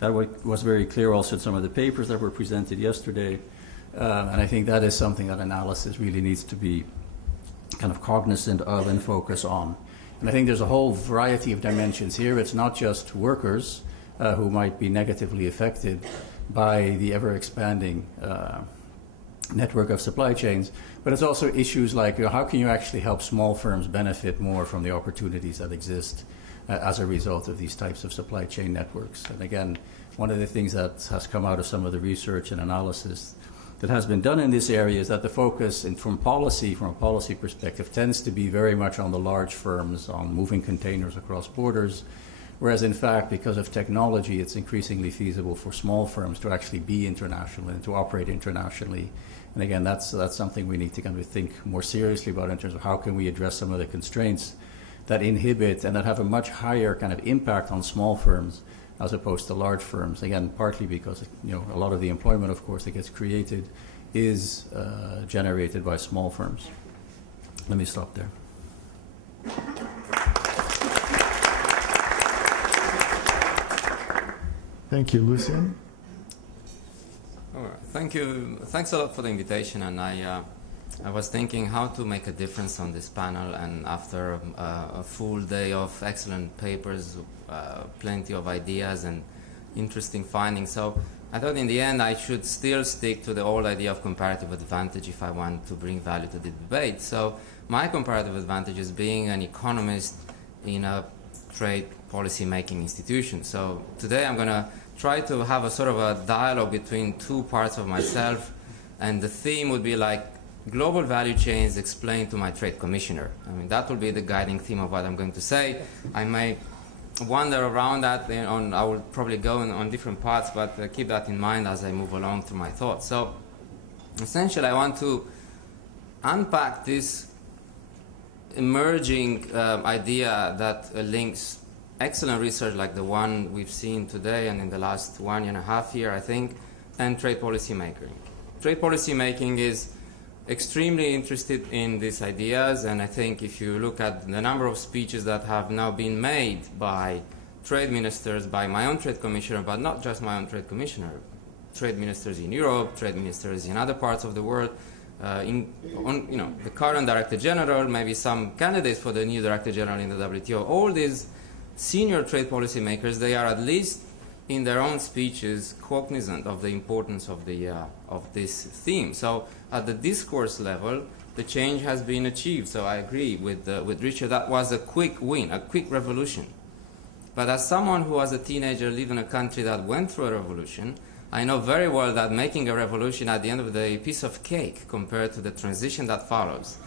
That was very clear also in some of the papers that were presented yesterday. And I think that is something that analysis really needs to be kind of cognizant of and focus on. And I think there's a whole variety of dimensions here. It's not just workers who might be negatively affected by the ever-expanding network of supply chains, but it's also issues like how can you actually help small firms benefit more from the opportunities that exist as a result of these types of supply chain networks. And again, one of the things that has come out of some of the research and analysis that has been done in this area is that the focus from a policy perspective, tends to be very much on the large firms, on moving containers across borders, whereas in fact, because of technology, it's increasingly feasible for small firms to actually be international and to operate internationally. And again, that's something we need to kind of think more seriously about in terms of how can we address some of the constraints that inhibit and that have a much higher kind of impact on small firms as opposed to large firms. Again, partly because a lot of the employment, of course, that gets created is generated by small firms. Let me stop there. Thank you, Lucien. All right. Thank you. Thanks a lot for the invitation. And I was thinking how to make a difference on this panel. And after a full day of excellent papers, plenty of ideas and interesting findings, so I thought in the end I should still stick to the old idea of comparative advantage if I want to bring value to the debate. So my comparative advantage is being an economist in a trade policy making institution. So today I'm going to try to have a sort of a dialogue between two parts of myself, and the theme would be like global value chains explained to my trade commissioner. I mean, that will be the guiding theme of what I'm going to say. I may wander around that, I will probably go on different paths, but keep that in mind as I move along through my thoughts. So essentially I want to unpack this emerging idea that links excellent research like the one we've seen today and in the last 1.5 years, I think, and trade policy making. Trade policy making is extremely interested in these ideas, and I think if you look at the number of speeches that have now been made by trade ministers, by my own trade commissioner, but not just my own trade commissioner, trade ministers in Europe, trade ministers in other parts of the world, the current Director General, maybe some candidates for the new Director General in the WTO, all these senior trade policy makers, they are at least in their own speeches cognizant of the importance of this theme. So at the discourse level, the change has been achieved. So I agree with Richard, that was a quick win, a quick revolution. But as someone who was a teenager lived in a country that went through a revolution, I know very well that making a revolution at the end of the day is a piece of cake compared to the transition that follows.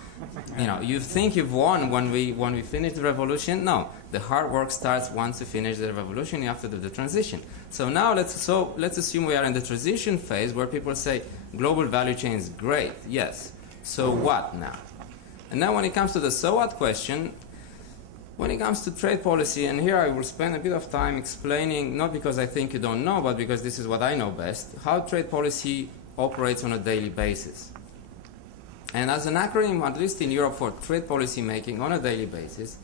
You think you've won when we finish the revolution. No, the hard work starts once you finish the revolution. You have to do the transition. So now let's assume we are in the transition phase where people say global value chain is great. Yes. So what now? And now when it comes to the so what question, when it comes to trade policy, and here I will spend a bit of time explaining, not because I think you don't know, but because this is what I know best, how trade policy operates on a daily basis. And as an acronym, at least in Europe, for trade policy making on a daily basis,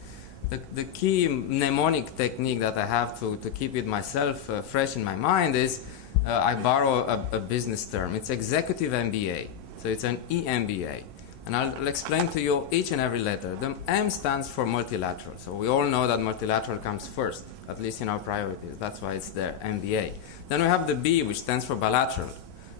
the key mnemonic technique that I have to keep it myself fresh in my mind is I borrow a business term. It's executive MBA. So it's an EMBA. And I'll explain to you each and every letter. The M stands for multilateral. So we all know that multilateral comes first, at least in our priorities. That's why it's there, MBA. Then we have the B, which stands for bilateral.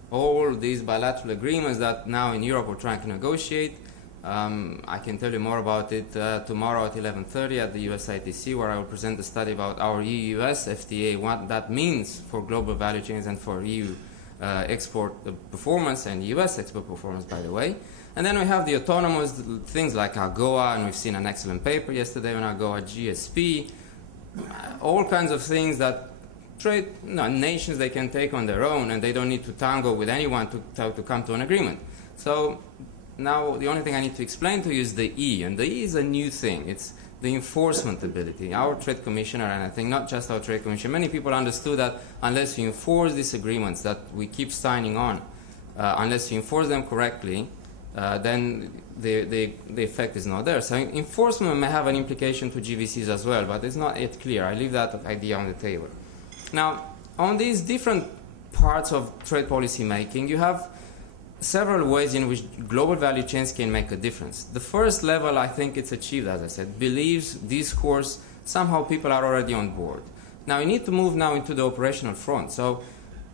All these bilateral agreements that now in Europe we're trying to negotiate. I can tell you more about it tomorrow at 11:30 at the US ITC, where I will present a study about our EU-US FTA, what that means for global value chains and for EU export performance and US export performance, by the way. And then we have the autonomous things like AGOA, and we've seen an excellent paper yesterday on AGOA, GSP, all kinds of things that nations, they can take on their own, and they don't need to tango with anyone to come to an agreement. So now the only thing I need to explain to you is the E, and the E is a new thing. It's the enforcement ability. Our trade commissioner, and I think not just our trade commissioner, many people understood that unless you enforce these agreements that we keep signing on, unless you enforce them correctly, then the effect is not there. So enforcement may have an implication to GVCs as well, but it's not yet clear. I leave that idea on the table. Now, on these different parts of trade policy making, you have several ways in which global value chains can make a difference. The first level, I think it's achieved, as I said, beliefs, discourse, somehow people are already on board. Now, you need to move now into the operational front. So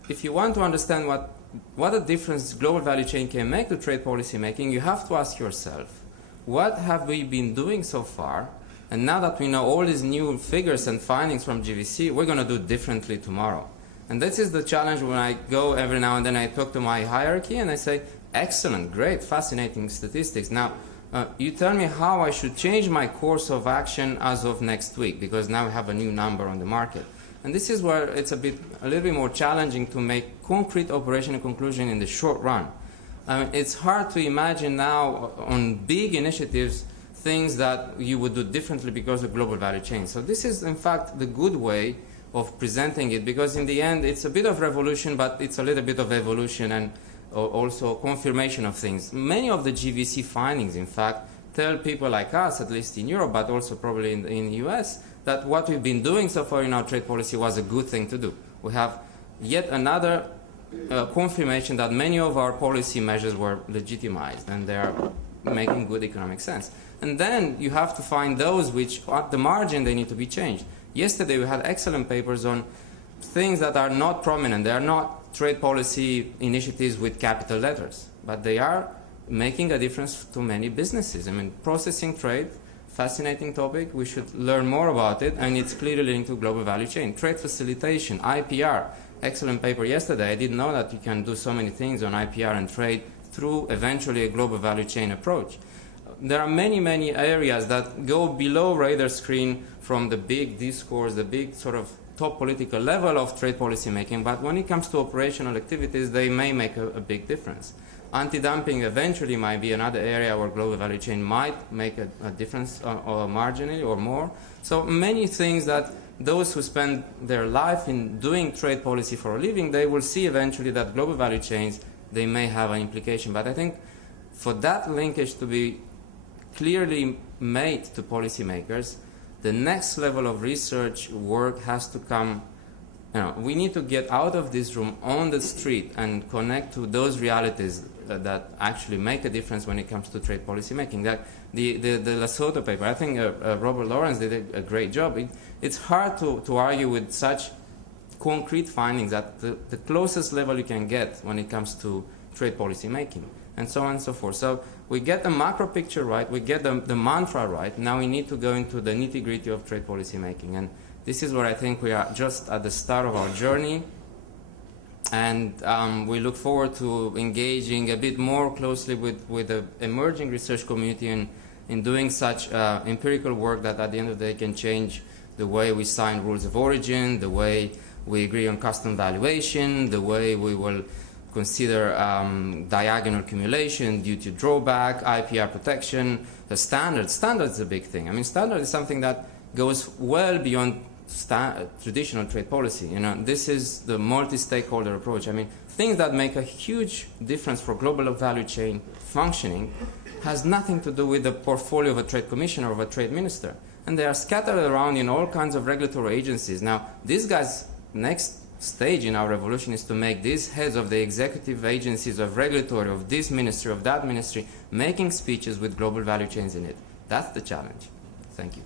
if you want to understand what a difference global value chain can make to trade policy making, you have to ask yourself, what have we been doing so far? And now that we know all these new figures and findings from GVC, we're going to do differently tomorrow. And this is the challenge when I go every now and then, I talk to my hierarchy and I say, excellent, great, fascinating statistics. Now, you tell me how I should change my course of action as of next week, because now we have a new number on the market. And this is where it's a little bit more challenging to make concrete operational conclusion in the short run. It's hard to imagine now on big initiatives things that you would do differently because of global value chain. So this is, in fact, the good way of presenting it, because in the end, it's a bit of revolution, but it's a little bit of evolution and also confirmation of things. Many of the GVC findings, in fact, tell people like us, at least in Europe, but also probably in the US, that what we've been doing so far in our trade policy was a good thing to do. We have yet another confirmation that many of our policy measures were legitimized and they are making good economic sense. And then you have to find those which, at the margin, they need to be changed. Yesterday we had excellent papers on things that are not prominent. They are not trade policy initiatives with capital letters, but they are making a difference to many businesses. I mean, processing trade, fascinating topic. We should learn more about it, and it's clearly linked to global value chain. Trade facilitation, IPR, excellent paper yesterday. I didn't know that you can do so many things on IPR and trade through eventually a global value chain approach. There are many, many areas that go below radar screen from the big discourse, the big sort of top political level of trade policy making, but when it comes to operational activities, they may make a big difference. Anti-dumping eventually might be another area where global value chain might make a difference or marginally or more. So many things that those who spend their life in doing trade policy for a living, they will see eventually that global value chains, they may have an implication. But I think for that linkage to be clearly made to policymakers, the next level of research work has to come. We need to get out of this room on the street and connect to those realities that actually make a difference when it comes to trade policy making. That the Lesotho paper, I think Robert Lawrence did a great job. It's hard to argue with such concrete findings at the closest level you can get when it comes to trade policy making, and so on and so forth. So we get the macro picture right, we get the mantra right, now we need to go into the nitty-gritty of trade policy making. And this is where I think we are just at the start of our journey, and we look forward to engaging a bit more closely with the emerging research community in doing such empirical work that at the end of the day can change the way we sign rules of origin, the way we agree on custom valuation, the way we will consider diagonal accumulation, duty drawback, IPR protection, the standards. Standards is a big thing. I mean, standard is something that goes well beyond traditional trade policy. This is the multi-stakeholder approach. I mean, things that make a huge difference for global value chain functioning has nothing to do with the portfolio of a trade commissioner or of a trade minister. And they are scattered around in all kinds of regulatory agencies. Now, these guys, next stage in our revolution is to make these heads of the executive agencies of regulatory, of this ministry, of that ministry, making speeches with global value chains in it. That's the challenge. Thank you.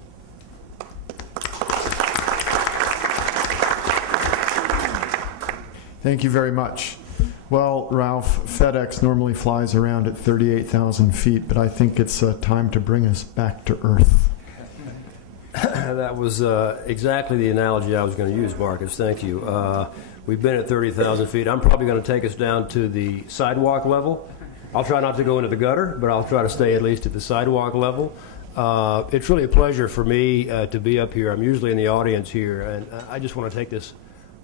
Thank you very much. Well, Ralph, FedEx normally flies around at 38,000 feet, but I think it's time to bring us back to Earth. That was exactly the analogy I was going to use, Marcus. Thank you. We've been at 30,000 feet. I'm probably going to take us down to the sidewalk level. I'll try not to go into the gutter, but I'll try to stay at least at the sidewalk level. It's really a pleasure for me to be up here. I'm usually in the audience here, and I just want to take this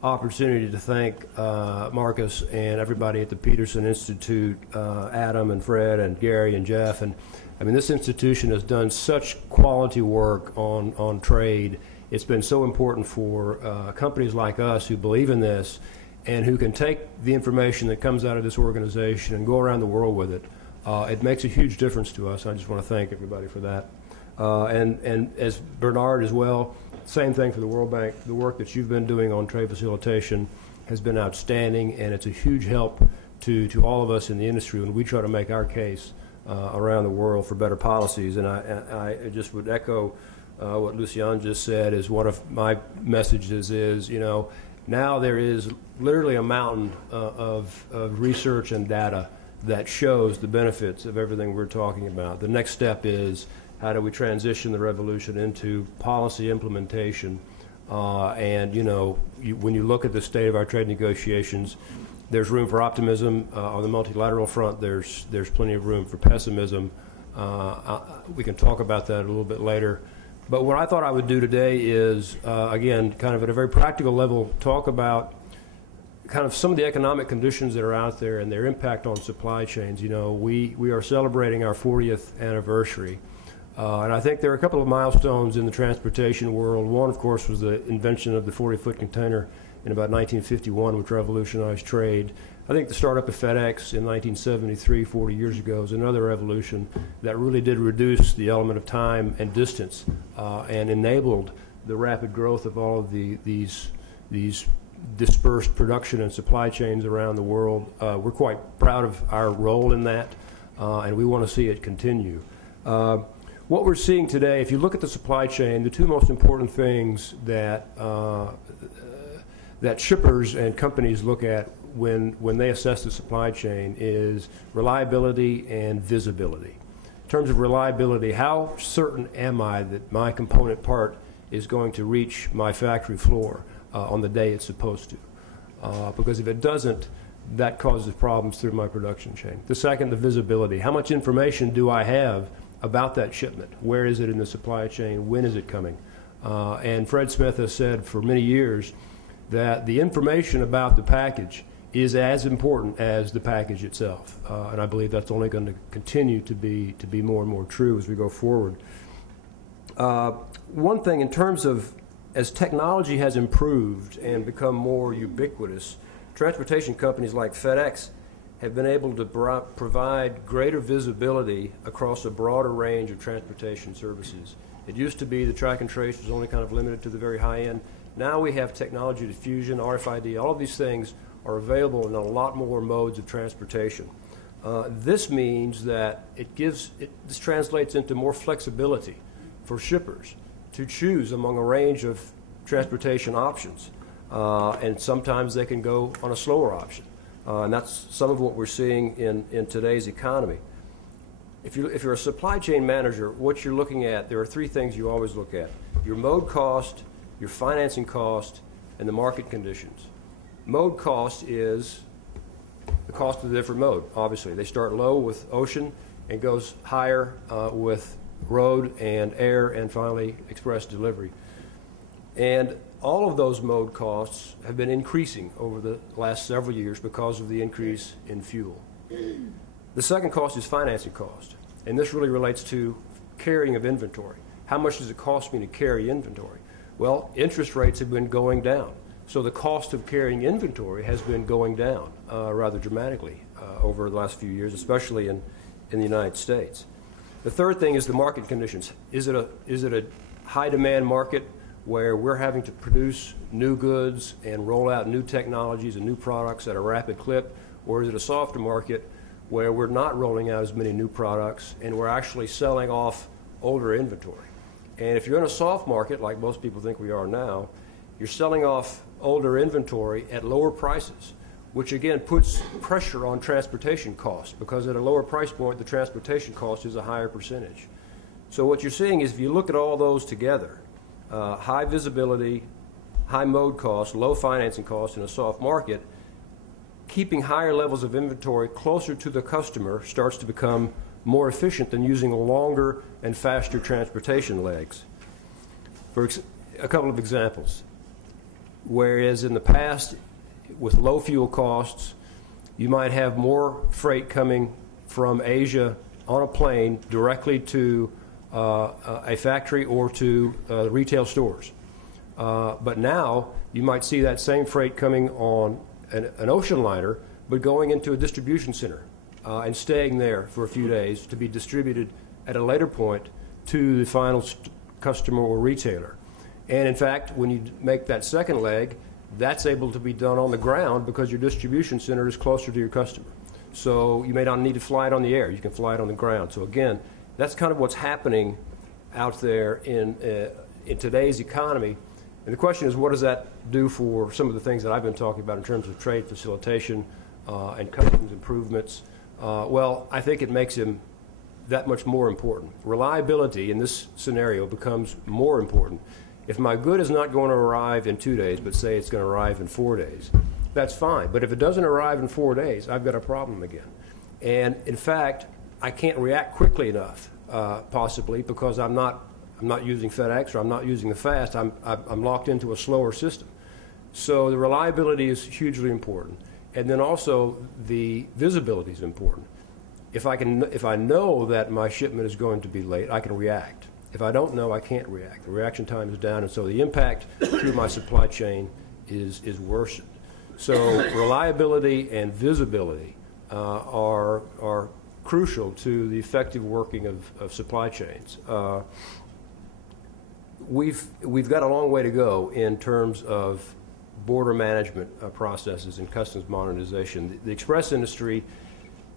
opportunity to thank Marcus and everybody at the Peterson Institute, Adam and Fred and Gary and Jeff. And I mean, this institution has done such quality work on trade. It's been so important for companies like us who believe in this and who can take the information that comes out of this organization and go around the world with it. It makes a huge difference to us. I just want to thank everybody for that. And as Bernard as well, same thing for the World Bank. The work that you've been doing on trade facilitation has been outstanding, and it's a huge help to all of us in the industry when we try to make our case around the world for better policies. And I just would echo what Lucian just said. Is one of my messages is, now there is literally a mountain of research and data that shows the benefits of everything we're talking about. The next step is, how do we transition the revolution into policy implementation And, when you look at the state of our trade negotiations, there's room for optimism. On the multilateral front, there's plenty of room for pessimism. We can talk about that a little bit later. But what I thought I would do today is, again, kind of at a very practical level, talk about kind of some of the economic conditions that are out there and their impact on supply chains. We are celebrating our 40th anniversary. And I think there are a couple of milestones in the transportation world. One, of course, was the invention of the 40-foot container in about 1951, which revolutionized trade. I think the startup of FedEx in 1973, 40 years ago, is another revolution that really did reduce the element of time and distance and enabled the rapid growth of all of these dispersed production and supply chains around the world. We're quite proud of our role in that, and we want to see it continue. What we're seeing today, if you look at the supply chain, the two most important things that shippers and companies look at when they assess the supply chain is reliability and visibility. In terms of reliability, how certain am I that my component part is going to reach my factory floor on the day it's supposed to? Because if it doesn't, that causes problems through my production chain. The second, the visibility. How much information do I have about that shipment? Where is it in the supply chain? When is it coming? And Fred Smith has said for many years that the information about the package is as important as the package itself. And I believe that's only going to continue to be more and more true as we go forward. One thing in terms of as technology has improved and become more ubiquitous, transportation companies like FedEx have been able to provide greater visibility across a broader range of transportation services. It used to be the track and trace was only kind of limited to the very high end. Now we have technology diffusion, RFID, all of these things are available in a lot more modes of transportation. This means that this translates into more flexibility for shippers to choose among a range of transportation options. And sometimes they can go on a slower option. And that's some of what we're seeing in today's economy. If you're a supply chain manager, what you're looking at, there are three things you always look at: your mode cost, your financing cost, and the market conditions. Mode cost is the cost of the different mode, obviously. They start low with ocean and goes higher with road and air and finally express delivery. And all of those mode costs have been increasing over the last several years because of the increase in fuel. The second cost is financing cost, and this really relates to carrying of inventory. How much does it cost me to carry inventory? Well, interest rates have been going down, so the cost of carrying inventory has been going down rather dramatically over the last few years, especially in the United States. The third thing is the market conditions. Is it a high demand market where we're having to produce new goods and roll out new technologies and new products at a rapid clip, or is it a softer market where we're not rolling out as many new products and we're actually selling off older inventory? And if you're in a soft market, like most people think we are now, you're selling off older inventory at lower prices, which again puts pressure on transportation costs, because at a lower price point, the transportation cost is a higher percentage. So what you're seeing is, if you look at all those together, high visibility, high mode cost, low financing cost in a soft market, keeping higher levels of inventory closer to the customer starts to become more efficient than using longer and faster transportation legs. For a couple of examples, whereas in the past, with low fuel costs, you might have more freight coming from Asia on a plane directly to a factory or to retail stores. But now you might see that same freight coming on an ocean liner, but going into a distribution center and staying there for a few days to be distributed at a later point to the final customer or retailer. And in fact, when you make that second leg, that's able to be done on the ground because your distribution center is closer to your customer. So you may not need to fly it on the air. You can fly it on the ground. So again, that's kind of what's happening out there in today's economy. And the question is, what does that do for some of the things that I've been talking about in terms of trade facilitation and customs improvements? Well, I think it makes him that much more important. Reliability in this scenario becomes more important. If my good is not going to arrive in 2 days, but say it's going to arrive in 4 days, that's fine. But if it doesn't arrive in 4 days, I've got a problem again. And in fact, I can't react quickly enough, possibly, because I'm not using FedEx or I'm not using the fast. I'm locked into a slower system. So the reliability is hugely important. And then also the visibility is important. If I know that my shipment is going to be late, I can react. If I don't know, I can't react. The reaction time is down, and so the impact through my supply chain is worsened. So reliability and visibility are crucial to the effective working of supply chains. We've got a long way to go in terms of border management processes and customs modernization. The express industry,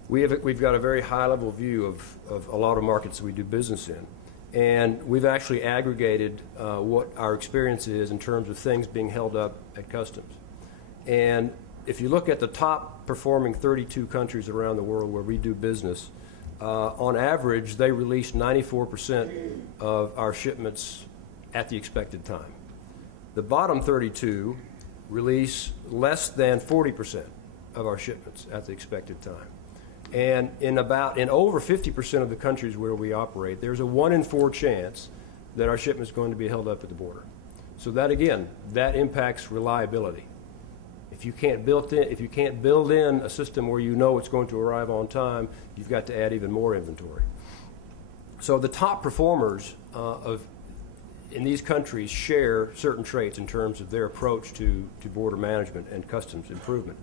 we've got a very high-level view of a lot of markets that we do business in. And we've actually aggregated what our experience is in terms of things being held up at customs. And if you look at the top performing 32 countries around the world where we do business, on average, they release 94% of our shipments at the expected time. The bottom 32 release less than 40% of our shipments at the expected time. And in over 50% of the countries where we operate, there's a 1 in 4 chance that our shipment is going to be held up at the border. So that, again, that impacts reliability. If you can't build in a system where you know it's going to arrive on time, you've got to add even more inventory. So the top performers in these countries share certain traits in terms of their approach to border management and customs improvement.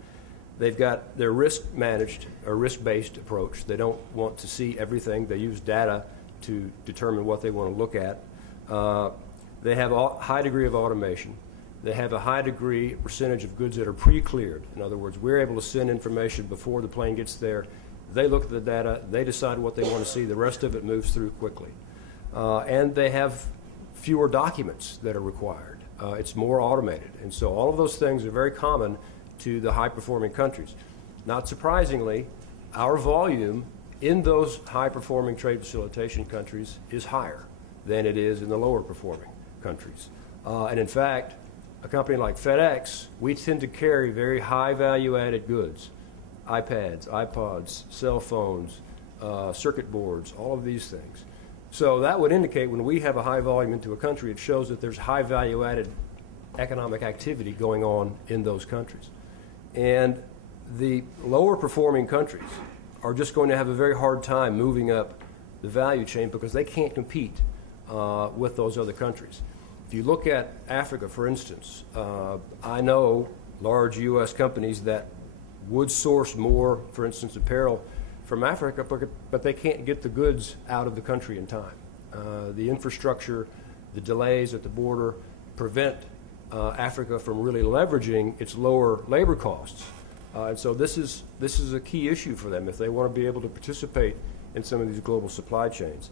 They've got their risk-managed or risk-based approach. They don't want to see everything. They use data to determine what they want to look at. They have a high degree of automation. They have a high degree percentage of goods that are pre-cleared. In other words, we're able to send information before the plane gets there. They look at the data. They decide what they want to see. The rest of it moves through quickly. And they have fewer documents that are required. It's more automated. And so all of those things are very common to the high-performing countries. Not surprisingly, our volume in those high-performing trade facilitation countries is higher than it is in the lower-performing countries. And in fact, a company like FedEx, we tend to carry very high value-added goods, iPads, iPods, cell phones, circuit boards, all of these things. So that would indicate when we have a high volume into a country, it shows that there's high value-added economic activity going on in those countries. And the lower performing countries are just going to have a very hard time moving up the value chain because they can't compete with those other countries. If you look at Africa, for instance, I know large U.S. companies that would source more, for instance, apparel from Africa, but they can't get the goods out of the country in time. The infrastructure, the delays at the border prevent Africa from really leveraging its lower labor costs. And so this is a key issue for them if they want to be able to participate in some of these global supply chains.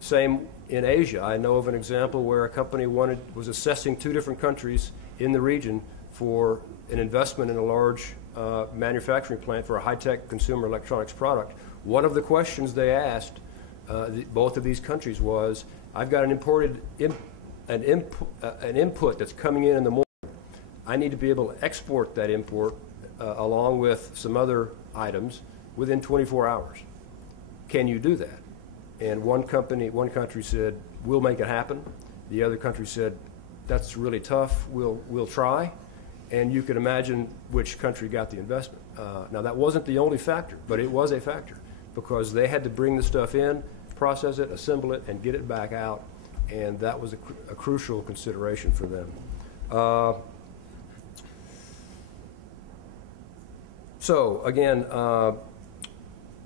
Same in Asia. I know of an example where a company was assessing 2 different countries in the region for an investment in a large manufacturing plant for a high-tech consumer electronics product. One of the questions they asked both of these countries was, I've got an input that's coming in the morning. I need to be able to export that import along with some other items within 24 hours. Can you do that? And one country said, we'll make it happen. The other country said, that's really tough, we'll try. And you can imagine which country got the investment. Now that wasn't the only factor, but it was a factor because they had to bring the stuff in, process it, assemble it, and get it back out. And that was a crucial consideration for them. So again,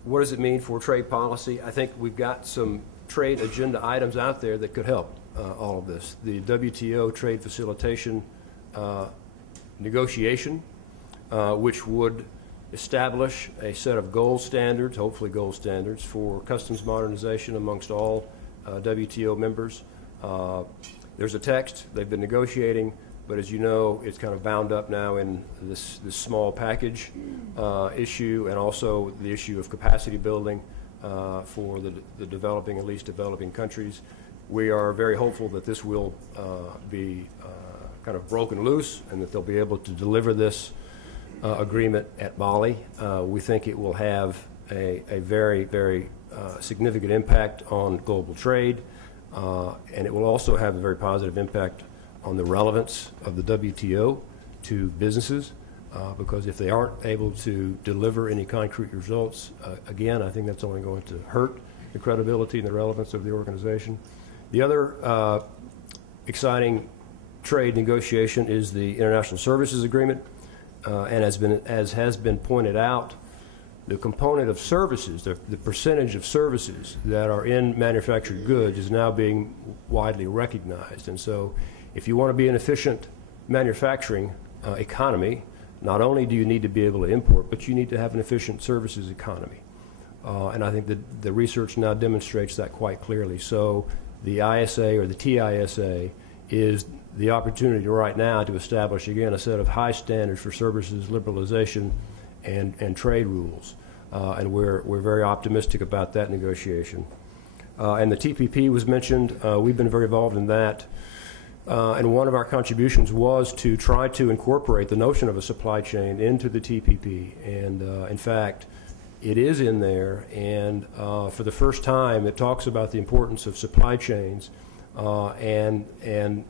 what does it mean for trade policy? I think we've got some trade agenda items out there that could help all of this. The WTO trade facilitation negotiation, which would establish a set of gold standards, hopefully gold standards, for customs modernization amongst all WTO members. There's a text they've been negotiating, but as you know, it's kind of bound up now in this small package issue and also the issue of capacity building for the developing and least developing countries. we are very hopeful that this will be kind of broken loose and that they'll be able to deliver this agreement at Bali. We think it will have a very, very significant impact on global trade, and it will also have a very positive impact on the relevance of the WTO to businesses, because if they aren't able to deliver any concrete results, again, I think that's only going to hurt the credibility and the relevance of the organization. The other exciting trade negotiation is the International Services Agreement, and as has been pointed out, the component of services, the percentage of services that are in manufactured goods is now being widely recognized. And so if you want to be an efficient manufacturing economy, not only do you need to be able to import, but you need to have an efficient services economy. And I think that the research now demonstrates that quite clearly. So the ISA or the TISA is the opportunity right now to establish, again, a set of high standards for services liberalization and trade rules. And we're very optimistic about that negotiation. And the TPP was mentioned. We've been very involved in that. And one of our contributions was to try to incorporate the notion of a supply chain into the TPP. And in fact, it is in there. And for the first time, it talks about the importance of supply chains and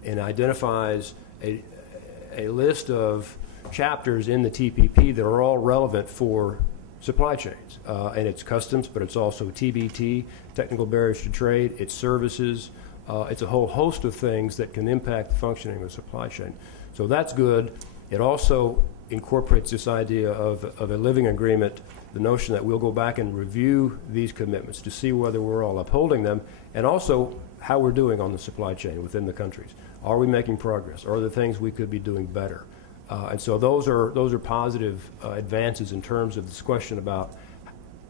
identifies a list of chapters in the TPP that are all relevant for supply chains. And it's customs, but it's also TBT, technical barriers to trade, it's services, it's a whole host of things that can impact the functioning of the supply chain. So that's good. It also incorporates this idea of a living agreement, the notion that we'll go back and review these commitments to see whether we're all upholding them, and also how we're doing on the supply chain within the countries. Are we making progress? Are there things we could be doing better? And so those are positive advances in terms of this question about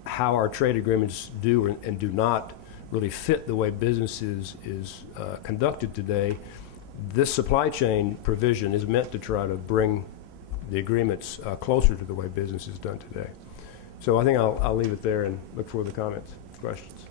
how our trade agreements do and do not really fit the way business is conducted today. This supply chain provision is meant to try to bring the agreements closer to the way business is done today. So I think I'll leave it there and look for the comments, questions.